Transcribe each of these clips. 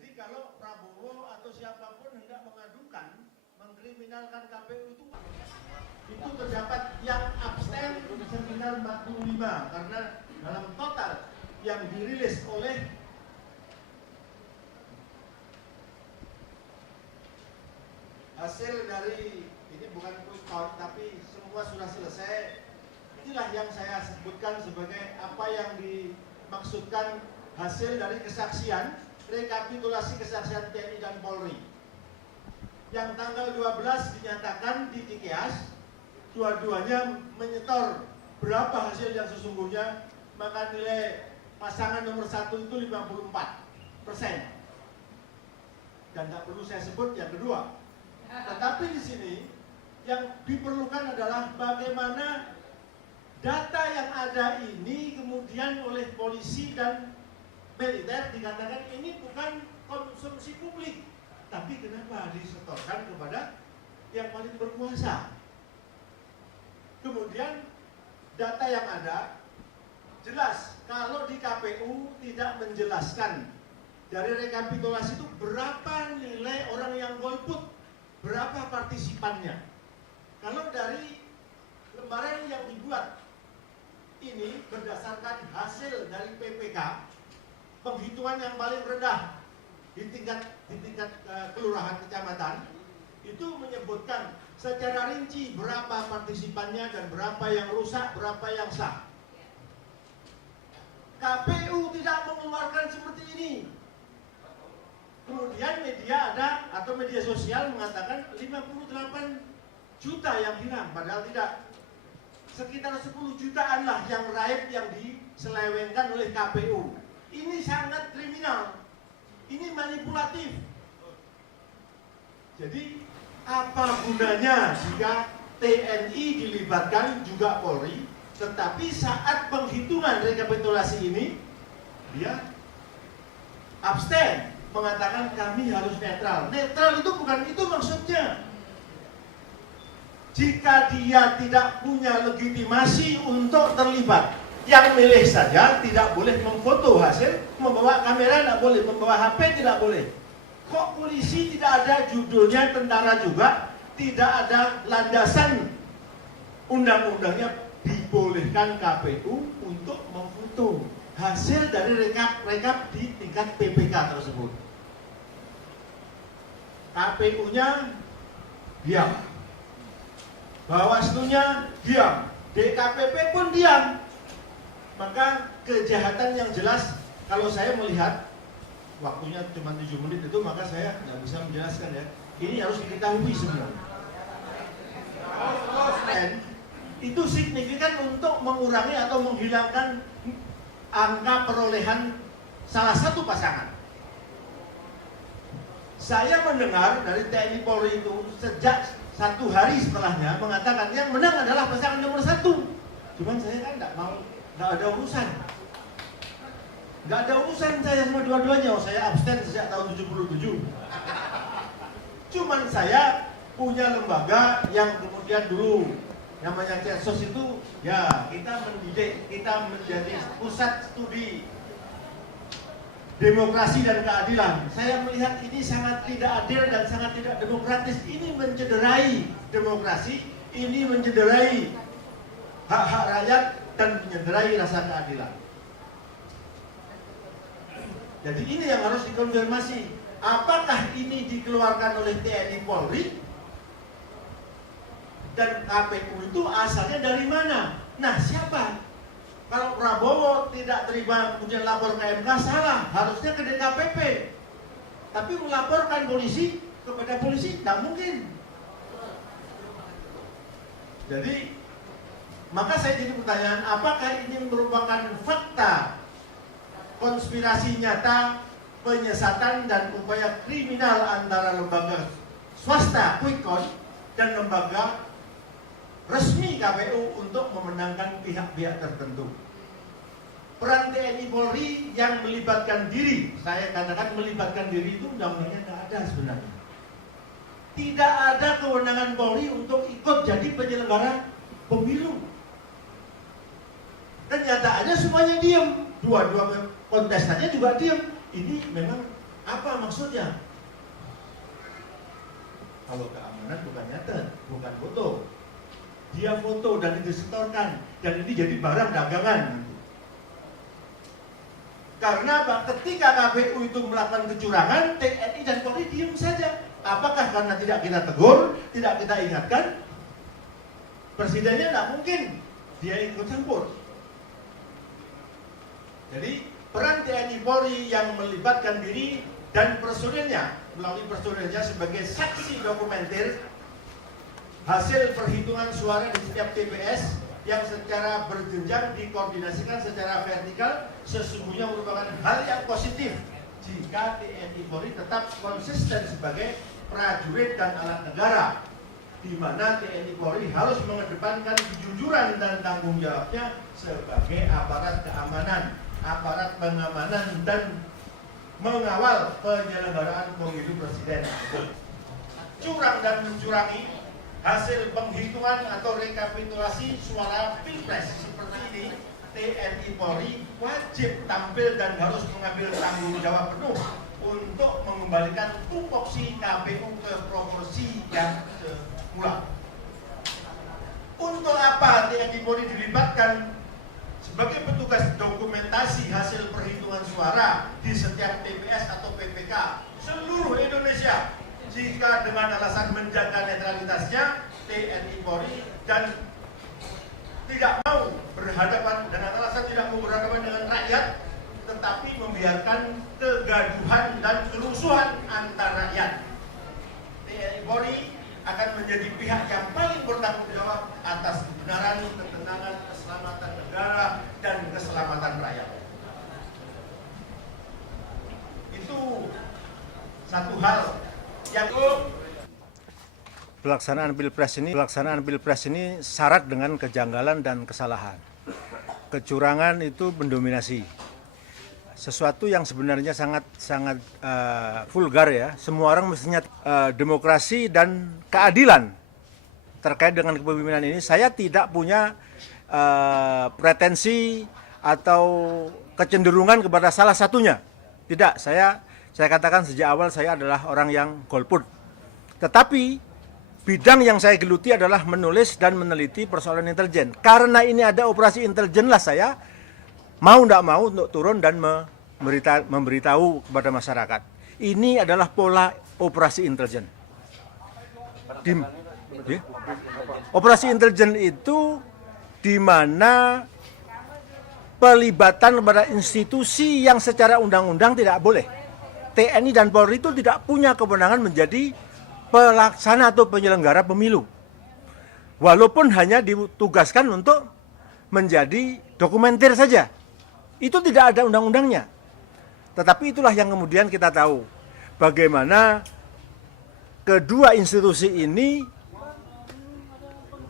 Jadi kalau Prabowo atau siapapun hendak mengadukan, mengkriminalkan KPU itu terdapat yang abstain sekitar 45, karena dalam total yang dirilis oleh hasil dari, ini bukan quick count tapi semua sudah selesai. Inilah yang saya sebutkan sebagai apa yang dimaksudkan hasil dari kesaksian, rekapitulasi kesaksian TNI dan Polri. Yang tanggal 12 dinyatakan di Cikeas, dua-duanya menyetor berapa hasil yang sesungguhnya, maka nilai pasangan nomor 1 itu 54%. Dan tak perlu saya sebut yang kedua. Tetapi di sini yang diperlukan adalah bagaimana data yang ada ini kemudian oleh polisi dan militer dikatakan ini bukan konsumsi publik, tapi kenapa disetorkan kepada yang paling berkuasa. Kemudian data yang ada jelas kalau di KPU tidak menjelaskan dari rekapitulasi itu berapa nilai orang yang golput, berapa partisipannya. Kalau dari lembaran yang dibuat ini berdasarkan hasil dari PPK, penghitungan yang paling rendah di tingkat kelurahan kecamatan itu menyebutkan secara rinci berapa partisipannya dan berapa yang rusak, berapa yang sah. KPU tidak mengeluarkan seperti ini. Kemudian media ada atau media sosial mengatakan 58 juta yang hilang, padahal tidak. Sekitar 10 jutaan lah yang raib yang diselewengkan oleh KPU. Ini sangat kriminal. Ini manipulatif. Jadi apa gunanya jika TNI dilibatkan juga Polri, tetapi saat penghitungan rekapitulasi ini dia abstain, mengatakan kami harus netral. Netral itu bukan itu maksudnya. Jika dia tidak punya legitimasi untuk terlibat, yang milih saja tidak boleh memfoto hasil, membawa kamera tidak boleh, membawa HP tidak boleh. Kok polisi tidak ada judulnya tentara juga, tidak ada landasan undang-undangnya dibolehkan KPU untuk memfoto hasil dari rekap di tingkat PPK tersebut. KPU-nya diam, Bawaslu-nya diam, DKPP pun diam. Maka kejahatan yang jelas, kalau saya melihat waktunya cuma 7 menit itu, maka saya nggak bisa menjelaskan ya. Ini harus diketahui semua. Dan itu signifikan untuk mengurangi atau menghilangkan angka perolehan salah satu pasangan. Saya mendengar dari TNI Polri itu sejak 1 hari setelahnya mengatakan yang menang adalah pasangan nomor 1. Cuman saya kan nggak ada urusan. Nggak ada urusan saya sama dua-duanya. Saya abstain sejak tahun 77. Cuman saya punya lembaga yang kemudian dulu namanya CESOS itu, ya kita mendidik, kita menjadi pusat studi demokrasi dan keadilan. Saya melihat ini sangat tidak adil dan sangat tidak demokratis. Ini mencederai demokrasi, ini mencederai hak-hak rakyat dan mencederai rasa keadilan. Jadi ini yang harus dikonfirmasi. Apakah ini dikeluarkan oleh TNI Polri? Dan KPU itu asalnya dari mana? Nah, siapa? Kalau Prabowo tidak terima kemudian lapor ke MK, salah. Harusnya ke DKPP. Tapi melaporkan polisi kepada polisi, tidak mungkin. Jadi, maka saya jadi pertanyaan, apakah ini merupakan fakta konspirasi nyata, penyesatan dan upaya kriminal antara lembaga swasta quick count dan lembaga resmi KPU untuk memenangkan pihak-pihak tertentu. Peran TNI Polri yang melibatkan diri, saya katakan melibatkan diri itu undang-undangnya tidak ada sebenarnya. Tidak ada kewenangan Polri untuk ikut jadi penyelenggara pemilu. Dan nyataannya semuanya diam, dua-dua kontestannya juga diam. Ini memang Apa maksudnya? Kalau keamanan bukan nyatet, bukan foto. Dia foto dan disetorkan, dan ini jadi barang dagangan. Karena apa? Ketika KPU itu melakukan kecurangan, TNI dan Polri diam saja. Apakah karena tidak kita tegur, tidak kita ingatkan? Presidennya tidak mungkin dia ikut campur. Jadi peran TNI Polri yang melibatkan diri dan personilnya, melalui personilnya sebagai saksi dokumenter hasil perhitungan suara di setiap TPS yang secara berjenjang dikoordinasikan secara vertikal, sesungguhnya merupakan hal yang positif jika TNI Polri tetap konsisten sebagai prajurit dan alat negara, di mana TNI Polri harus mengedepankan kejujuran dan tanggung jawabnya sebagai aparat keamanan, aparat pengamanan dan mengawal penyelenggaraan pemilu presiden. Curang dan mencurangi hasil penghitungan atau rekapitulasi suara pilpres seperti ini, TNI Polri wajib tampil dan harus mengambil tanggung jawab penuh untuk mengembalikan tupoksi KPU ke proporsi yang semula. Untuk apa TNI Polri dilibatkan sebagai petugas dokumentasi hasil perhitungan suara di setiap TPS atau PPK seluruh Indonesia? Jika dengan alasan menjaga netralitasnya, TNI Polri dan tidak mau berhadapan dengan alasan tidak mau berhadapan dengan rakyat, tetapi membiarkan kegaduhan dan kerusuhan antar rakyat. TNI Polri akan menjadi pihak yang paling bertanggung jawab atas kebenaran, ketenangan, keselamatan negara, dan keselamatan rakyat. Itu satu hal yang pelaksanaan pilpres ini syarat dengan kejanggalan dan kesalahan. Kecurangan itu mendominasi. Sesuatu yang sebenarnya sangat vulgar ya. Semua orang mestinya demokrasi dan keadilan terkait dengan kepemimpinan ini. Saya tidak punya pretensi atau kecenderungan kepada salah satunya. Tidak, saya katakan sejak awal saya adalah orang yang golput. Tetapi bidang yang saya geluti adalah menulis dan meneliti persoalan intelijen. Karena ini ada operasi intelijen lah saya mau tidak mau untuk turun dan memberitahu kepada masyarakat. Ini adalah pola operasi intelijen. Operasi intelijen itu di mana pelibatan kepada institusi yang secara undang-undang tidak boleh. TNI dan Polri itu tidak punya kewenangan menjadi pelaksana atau penyelenggara pemilu. Walaupun hanya ditugaskan untuk menjadi dokumenter saja. Itu tidak ada undang-undangnya. Tetapi itulah yang kemudian kita tahu. Bagaimana kedua institusi ini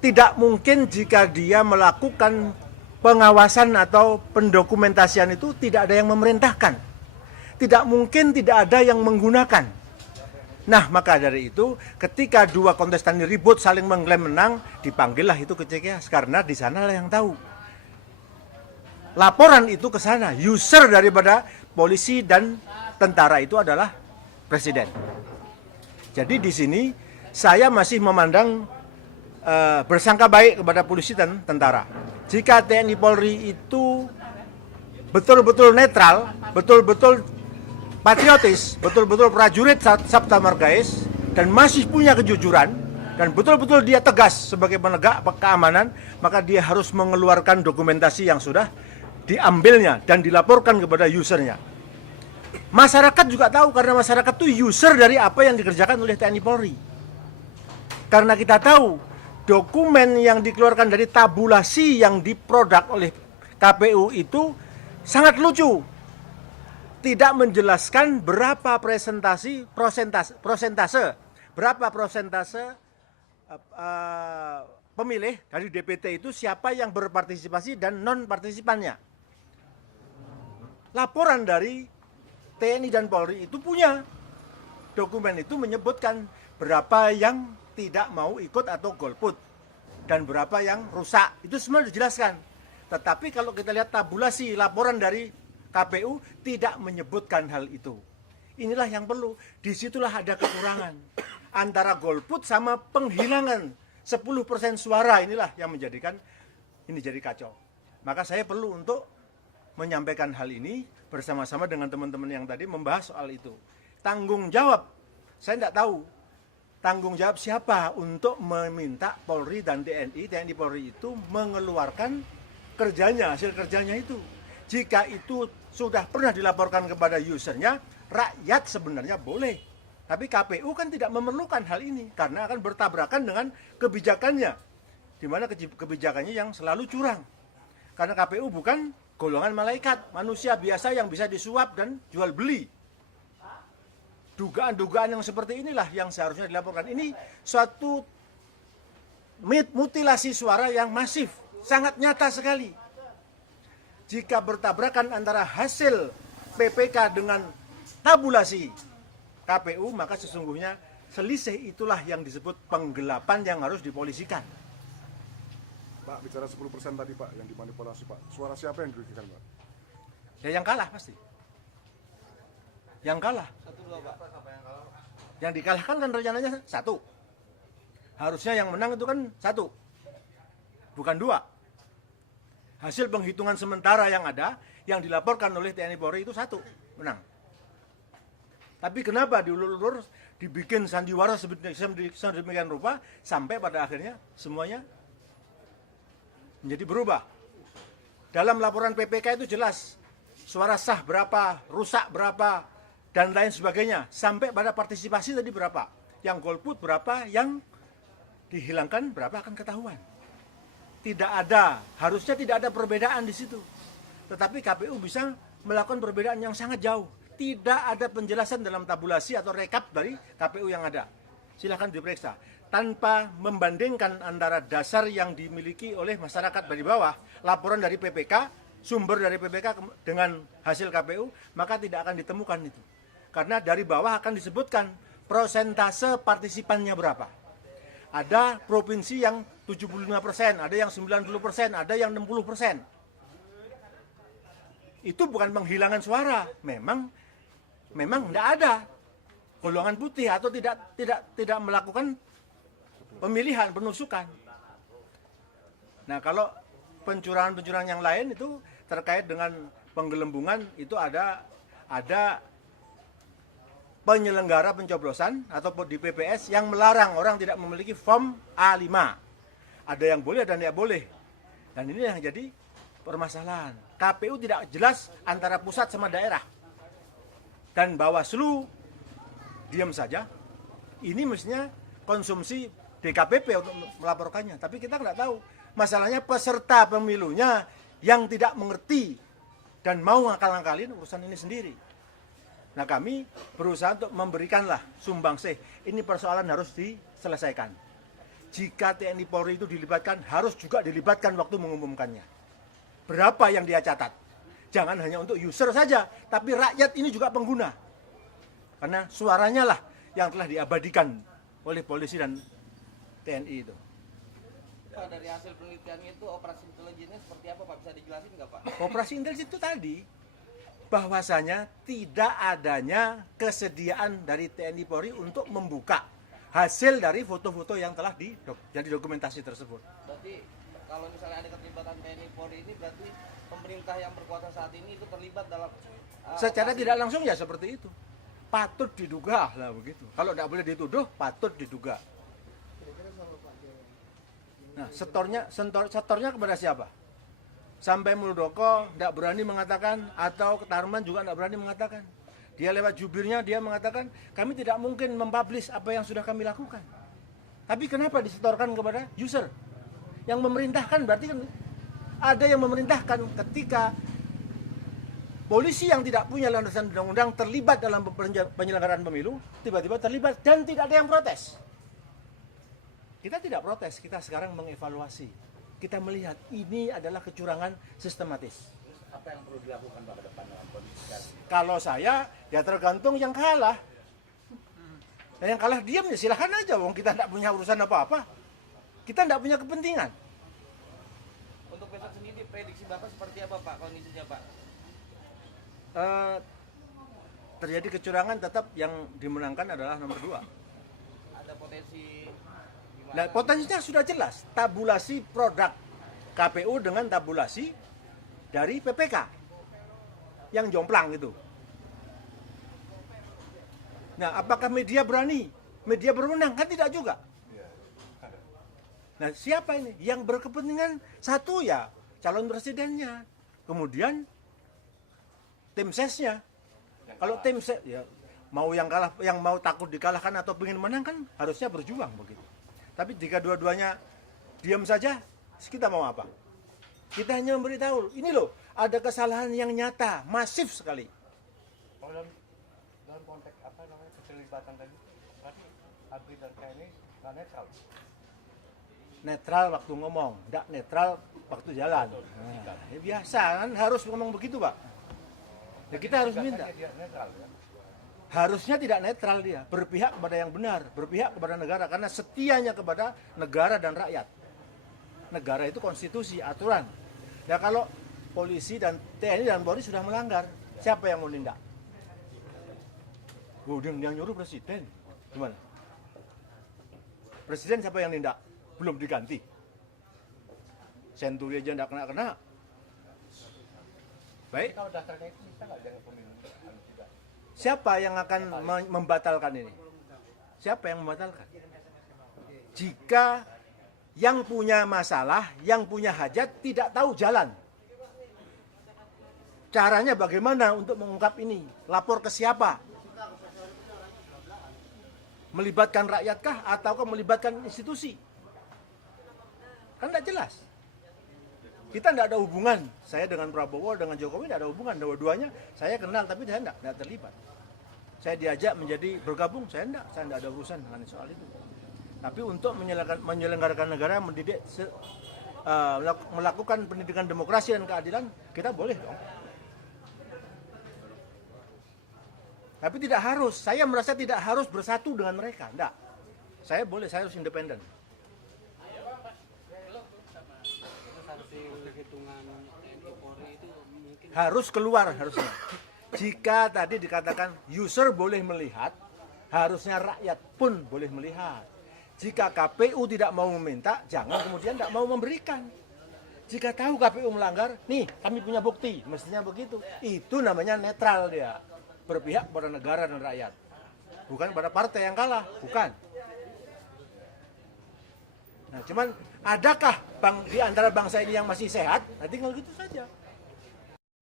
tidak mungkin jika dia melakukan pengawasan atau pendokumentasian itu tidak ada yang memerintahkan. Tidak mungkin tidak ada yang menggunakan. Nah, maka dari itu ketika dua kontestan ini ribut saling mengklaim menang, dipanggillah itu ke CKS karena di sana lah yang tahu. Laporan itu ke sana, user daripada polisi dan tentara itu adalah presiden. Jadi di sini saya masih memandang bersangka baik kepada polisi dan tentara. Jika TNI Polri itu betul-betul netral, betul-betul patriotis, betul-betul prajurit Sabta Margais dan masih punya kejujuran dan betul-betul dia tegas sebagai penegak keamanan, maka dia harus mengeluarkan dokumentasi yang sudah diambilnya dan dilaporkan kepada usernya. Masyarakat juga tahu karena masyarakat itu user dari apa yang dikerjakan oleh TNI Polri. Karena kita tahu dokumen yang dikeluarkan dari tabulasi yang diproduk oleh KPU itu sangat lucu. Tidak menjelaskan berapa berapa prosentase pemilih dari DPT itu siapa yang berpartisipasi dan non partisipannya. Laporan dari TNI dan Polri itu punya dokumen itu menyebutkan berapa yang tidak mau ikut atau golput dan berapa yang rusak, itu semua dijelaskan. Tetapi kalau kita lihat tabulasi laporan dari KPU tidak menyebutkan hal itu. Inilah yang perlu. Disitulah ada kekurangan. Antara golput sama penghilangan 10% suara, inilah yang menjadikan ini jadi kacau. Maka saya perlu untuk menyampaikan hal ini bersama-sama dengan teman-teman yang tadi membahas soal itu. Tanggung jawab, saya tidak tahu tanggung jawab siapa untuk meminta Polri dan TNI Polri itu mengeluarkan kerjanya, hasil kerjanya itu. Jika itu sudah pernah dilaporkan kepada usernya, rakyat sebenarnya boleh. Tapi KPU kan tidak memerlukan hal ini karena akan bertabrakan dengan kebijakannya. Di mana kebijakannya yang selalu curang. Karena KPU bukan golongan malaikat, manusia biasa yang bisa disuap dan jual beli. Dugaan-dugaan yang seperti inilah yang seharusnya dilaporkan. Ini suatu mutilasi suara yang masif, sangat nyata sekali. Jika bertabrakan antara hasil PPK dengan tabulasi KPU, maka sesungguhnya selisih itulah yang disebut penggelapan yang harus dipolisikan. Pak, bicara 10% tadi Pak, yang dimanipulasi Pak. Suara siapa yang dirugikan Pak? Ya yang kalah pasti. Yang kalah. 1-2 Pak. Yang dikalahkan kan rencananya 1. Harusnya yang menang itu kan 1. Bukan 2. Hasil penghitungan sementara yang ada, yang dilaporkan oleh TNI Polri itu 1. Menang. Tapi kenapa diulur-ulur, dibikin sandiwara sedemikian rupa, sampai pada akhirnya semuanya menjadi berubah. Dalam laporan PPK itu jelas, suara sah berapa, rusak berapa, dan lain sebagainya. Sampai pada partisipasi tadi berapa. Yang golput berapa, yang dihilangkan berapa akan ketahuan. Tidak ada, harusnya tidak ada perbedaan di situ. Tetapi KPU bisa melakukan perbedaan yang sangat jauh. Tidak ada penjelasan dalam tabulasi atau rekap dari KPU yang ada. Silahkan diperiksa. Tanpa membandingkan antara dasar yang dimiliki oleh masyarakat dari bawah, laporan dari PPK, sumber dari PPK dengan hasil KPU, maka tidak akan ditemukan itu. Karena dari bawah akan disebutkan persentase partisipannya berapa. Ada provinsi yang 75%, ada yang 90%, ada yang 60%. Itu bukan penghilangan suara, memang tidak ada golongan putih atau tidak melakukan pemilihan, penusukan. Nah, kalau pencurangan-pencurangan yang lain itu terkait dengan penggelembungan, itu ada penyelenggara pencoblosan atau di PPS yang melarang orang tidak memiliki form A5. Ada yang boleh dan tidak boleh. Dan ini yang jadi permasalahan. KPU tidak jelas antara pusat sama daerah. Dan Bawaslu diam saja. Ini mestinya konsumsi DKPP untuk melaporkannya. Tapi kita nggak tahu. Masalahnya peserta pemilunya yang tidak mengerti dan mau ngakal-ngakalin urusan ini sendiri. Nah, kami berusaha untuk memberikanlah sumbangsih. Ini persoalan harus diselesaikan. Jika TNI Polri itu dilibatkan, harus juga dilibatkan waktu mengumumkannya. Berapa yang dia catat? Jangan hanya untuk user saja, tapi rakyat ini juga pengguna. Karena suaranya lah yang telah diabadikan oleh polisi dan TNI itu. Pak, dari hasil penelitiannya itu operasi intelijennya seperti apa Pak? Bisa dijelasin nggak Pak? Operasi intelijen itu tadi, bahwasanya tidak adanya kesediaan dari TNI Polri untuk membuka hasil dari foto-foto yang telah jadi dokumentasi tersebut. Berarti kalau misalnya ada keterlibatan TNI Polri ini berarti pemerintah yang berkuasa saat ini itu terlibat dalam Secara tidak langsung ya seperti itu. Patut diduga lah begitu. Kalau tidak boleh dituduh, patut diduga. Nah, setornya kepada siapa? Sampai Muldoko tidak berani mengatakan, atau Ketarman juga tidak berani mengatakan. Dia lewat jubirnya, dia mengatakan, kami tidak mungkin mempublish apa yang sudah kami lakukan. Tapi kenapa disetorkan kepada user? Yang memerintahkan berarti kan ada yang memerintahkan. Ketika polisi yang tidak punya landasan undang-undang terlibat dalam penyelenggaraan pemilu, tiba-tiba terlibat dan tidak ada yang protes. Kita tidak protes, kita sekarang mengevaluasi. Kita melihat ini adalah kecurangan sistematis. Apa yang perlu dilakukan Pak ke depan dalam kondisi sekarang? Kalau saya, ya tergantung yang kalah. Nah, yang kalah diam ya silahkan aja, wong kita tidak punya urusan apa-apa. Kita tidak punya kepentingan. Untuk besok sendiri prediksi Bapak seperti apa Pak kondisinya Pak? terjadi kecurangan tetap yang dimenangkan adalah nomor 2. Ada potensi gimana? Nah, potensinya sudah jelas, tabulasi produk KPU dengan tabulasi dari PPK yang jomplang itu. Nah, apakah media berani? Media berwenang? Kan tidak juga. Nah, siapa ini? Yang berkepentingan satu ya calon presidennya, kemudian tim sesnya. Kalau tim ses ya mau yang kalah, yang mau takut dikalahkan atau ingin menang kan harusnya berjuang begitu. Tapi jika dua-duanya diam saja, kita mau apa? Kita hanya memberitahu, ini loh ada kesalahan yang nyata, masif sekali. Kalau dalam konteks apa namanya keterlibatan tadi, berarti ABRI dan TNI nggak netral. Netral waktu ngomong, tidak netral waktu jalan. Nah, ya biasa kan harus ngomong begitu, Pak. Ya kita harus minta. Dia netral ya. Harusnya tidak netral dia, berpihak kepada yang benar, berpihak kepada negara karena setianya kepada negara dan rakyat. Negara itu konstitusi, aturan. Ya kalau polisi dan TNI dan Polri sudah melanggar, siapa yang mau nindak? Yang nyuruh presiden, gimana? Presiden siapa yang nindak? Belum diganti. Senturi aja tidak kena-kena. Baik. Kalau dasarnya itu bisa nggak jangan pemilu tidak? Siapa yang akan membatalkan ini? Siapa yang membatalkan? Jika yang punya masalah, yang punya hajat tidak tahu jalan. Caranya bagaimana untuk mengungkap ini? Lapor ke siapa? Melibatkan rakyatkah ataukah melibatkan institusi? Kan tidak jelas. Kita tidak ada hubungan. Saya dengan Prabowo, dengan Jokowi tidak ada hubungan. Dua-duanya saya kenal, tapi saya tidak terlibat. Saya diajak menjadi bergabung, saya tidak ada urusan dengan soal itu. Tapi untuk menyelenggarakan negara, mendidik, melakukan pendidikan demokrasi dan keadilan, kita boleh dong. Tapi tidak harus, saya merasa tidak harus bersatu dengan mereka, enggak. Saya boleh, saya harus independen. Harus keluar harusnya. Jika tadi dikatakan user boleh melihat, harusnya rakyat pun boleh melihat. Jika KPU tidak mau meminta, jangan kemudian tidak mau memberikan. Jika tahu KPU melanggar, nih kami punya bukti, mestinya begitu. Itu namanya netral dia, berpihak pada negara dan rakyat. Bukan pada partai yang kalah, bukan. Nah, cuman adakah di antara bangsa ini yang masih sehat? Nah, tinggal gitu saja.